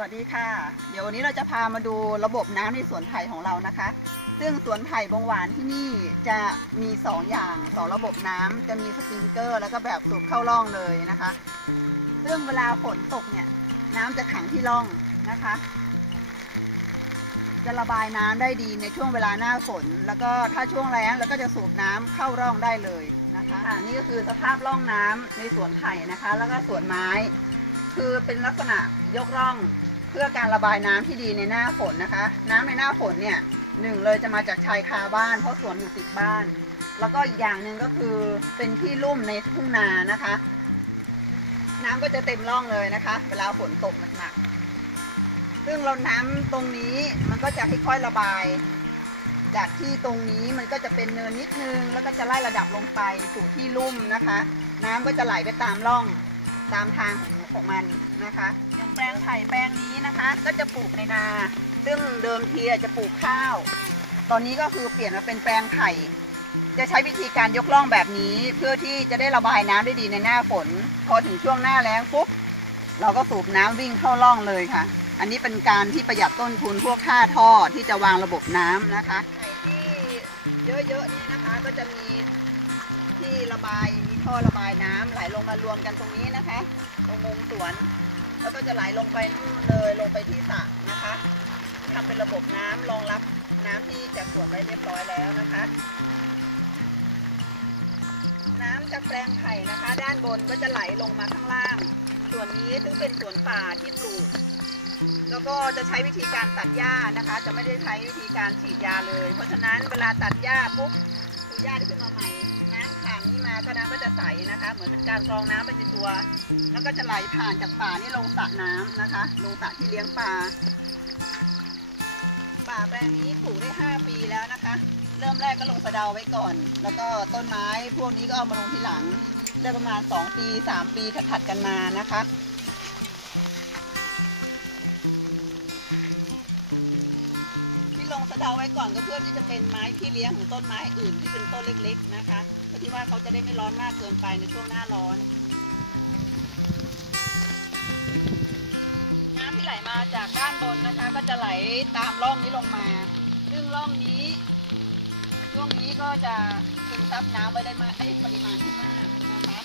วัสดีค่ะ เดี๋ยววันนี้เราจะพามาดูระบบน้ำในสวนไผ่ของเรานะคะ ซึ่งสวนไผ่บงหวานที่นี่จะมี 2 อย่างสองระบบน้ำจะมีสปริงเกอร์ แล้วก็แบบสูบเข้าร่องเลยนะคะ ซึ่งเวลาฝนตกเนี่ยน้ำจะขังที่ร่องนะคะ จะระบายน้ำได้ดีในช่วงเวลาหน้าฝน แล้วก็ถ้าช่วงแล้งแล้วก็จะสูบน้ำเข้าร่องได้เลยนะคะอ่านี่ก็คือสภาพร่องน้ำในสวนไผ่นะคะ แล้วก็สวนไม้คือเป็นลักษณะยกร่อง เพื่อการระบายน้ำที่ดีในหน้าฝนนะคะ น้ำในหน้าฝนเนี่ยหนึ่งเลยจะมาจากชายคาบ้าน เพราะสวนอยู่ติดบ้าน แล้วก็อีกอย่างหนึ่งก็คือเป็นที่ลุ่มในทุ่งนานะคะ น้ำก็จะเต็มร่องเลยนะคะ เวลาฝนตกหนักๆซึ่งเราน้ำตรงนี้มันก็จะค่อยๆระบาย จากที่ตรงนี้มันก็จะเป็นเนินนิดนึง แล้วก็จะไล่ระดับลงไปสู่ที่ลุ่มนะคะ น้ำก็จะไหลไปตามร่องตามทางของของมันนะคะ แปลงไผ่แปลงนี้นะคะ ก็จะปลูกในนา ซึ่งเดิมทีจะปลูกข้าว ตอนนี้ก็คือเปลี่ยนมาเป็นแปลงไผ่ จะใช้วิธีการยกล่องแบบนี้ เพื่อที่จะได้ระบายน้ำได้ดีในหน้าฝน พอถึงช่วงหน้าแล้งปุ๊บเราก็สูบน้ำวิ่งเข้าร่องเลยค่ะ อันนี้เป็นการที่ประหยัดต้นทุนพวกค่าท่อที่จะวางระบบน้ำนะคะไผ่ที่เยอะๆนี่นะคะก็จะมีที่ระบายมีท่อระบายน้ำไหลลงมารวมกันตรงนี้นะคะ ตรงมุมสวน แล้วก็จะไหลลงไปนู่นเลยลงไปที่สระนะคะทำเป็นระบบน้ำรองรับน้ำที่จากสวนไว้เรียบร้อยแล้วนะคะ น้ำจากแปลงไผ่นะคะ ด้านบนก็จะไหลลงมาข้างล่าง ส่วนนี้ซึ่งเป็นสวนป่าที่ปลูก แล้วก็จะใช้วิธีการตัดหญ้านะคะ จะไม่ได้ใช้วิธีการฉีดยาเลย เพราะฉะนั้นเวลาตัดหญ้าปุ๊บคือหญ้าที่ขึ้นมาใหม่ น้าก็น้ำก็จะใสนะคะ เหมือนเป็นการกรองน้ำไปในตัว แล้วก็จะไหลผ่านจากป่านี่ลงสระน้ำนะคะ ลงสระที่เลี้ยงปลาป่าแปลงนี้ปลูกได้ 5 ปีแล้วนะคะ เริ่มแรกก็ลงสะเดาไว้ก่อน แล้วก็ต้นไม้พวกนี้ก็เอามาลงทีหลัง ได้ประมาณ 2 ปี 3 ปีถัดๆกันมานะคะ งสะเดาไว้ก่อนก็เพื่อที่จะเป็นไม้พี่เลี้ยงของต้นไม้อื่นที่เป็นต้นเล็ก ๆ นะคะเพื่อที่ว่าเขาจะได้ไม่ร้อนมากเกินไปในช่วงหน้าร้อน น้ำที่ไหลมาจากด้านบนนะคะ ก็จะไหลตามร่องนี้ลงมา ซึ่งร่องนี้ช่วงนี้ก็จะซึมซับน้ำไว้ได้มากได้ปริมาณที่มากนะคะ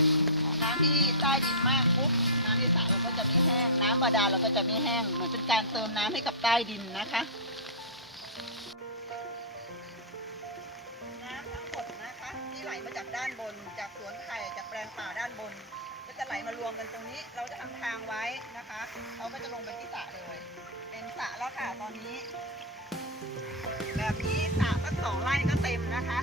น้ำที่ใต้ดินมากปุ๊บน้ำที่สระเราก็จะไม่แห้ง น้ำบาดาลเราก็จะไม่แห้งเหมือนเป็นการเติมน้ำให้กับใต้ดินนะคะ ไหลมาจากด้านบน จากสวนไผ่จากแปลงป่าด้านบน ก็จะไหลมารวมกันตรงนี้ เราจะทำทางไว้นะคะเขาก็จะลงไปที่สระเลย เป็นสระแล้วค่ะตอนนี้ แบบนี้สระสักสองไร่ก็เต็มนะคะ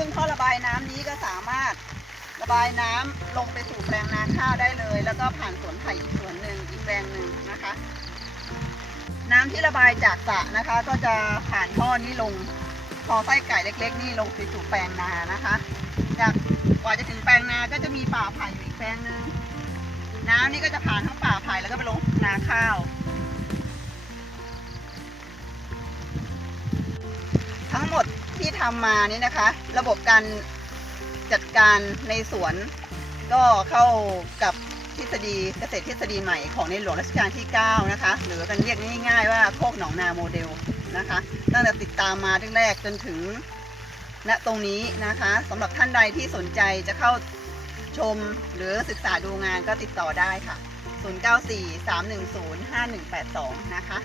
ซึ่งท่อระบายน้ำนี้ก็สามารถระบายน้ำลงไปสู่แปลงนาข้าวได้เลย แล้วก็ผ่านสวนไผ่อีกสวนหนึ่งอีกแปลงหนึ่งนะคะ น้ำที่ระบายจากสระนะคะ ก็จะผ่านท่อนี้ลงท่อไส้ไก่เล็ก ๆ นี่ลงไปสู่แปลงนานะคะ จากกว่าจะถึงแปลงนาก็จะมีป่าไผ่อยู่อีกแปลงหนึ่งน้ำนี่ก็จะผ่านทั้งป่าไผ่แล้วก็ไปลงนาข้าวทั้งหมด ที่ทำมานี่นะคะ ระบบการจัดการในสวน ก็เข้ากับทฤษฎีเกษตรทฤษฎีใหม่ของในหลวงรัชกาลที่ 9 นะคะ หรือกันเรียกง่ายๆว่าโคกหนองนาโมเดลนะคะ ตั้งแต่ติดตามมาตั้งแรกจนถึงณตรงนี้นะคะสำหรับท่านใดที่สนใจจะเข้าชมหรือศึกษาดูงานก็ติดต่อได้ค่ะ 094 310 5182 นะคะ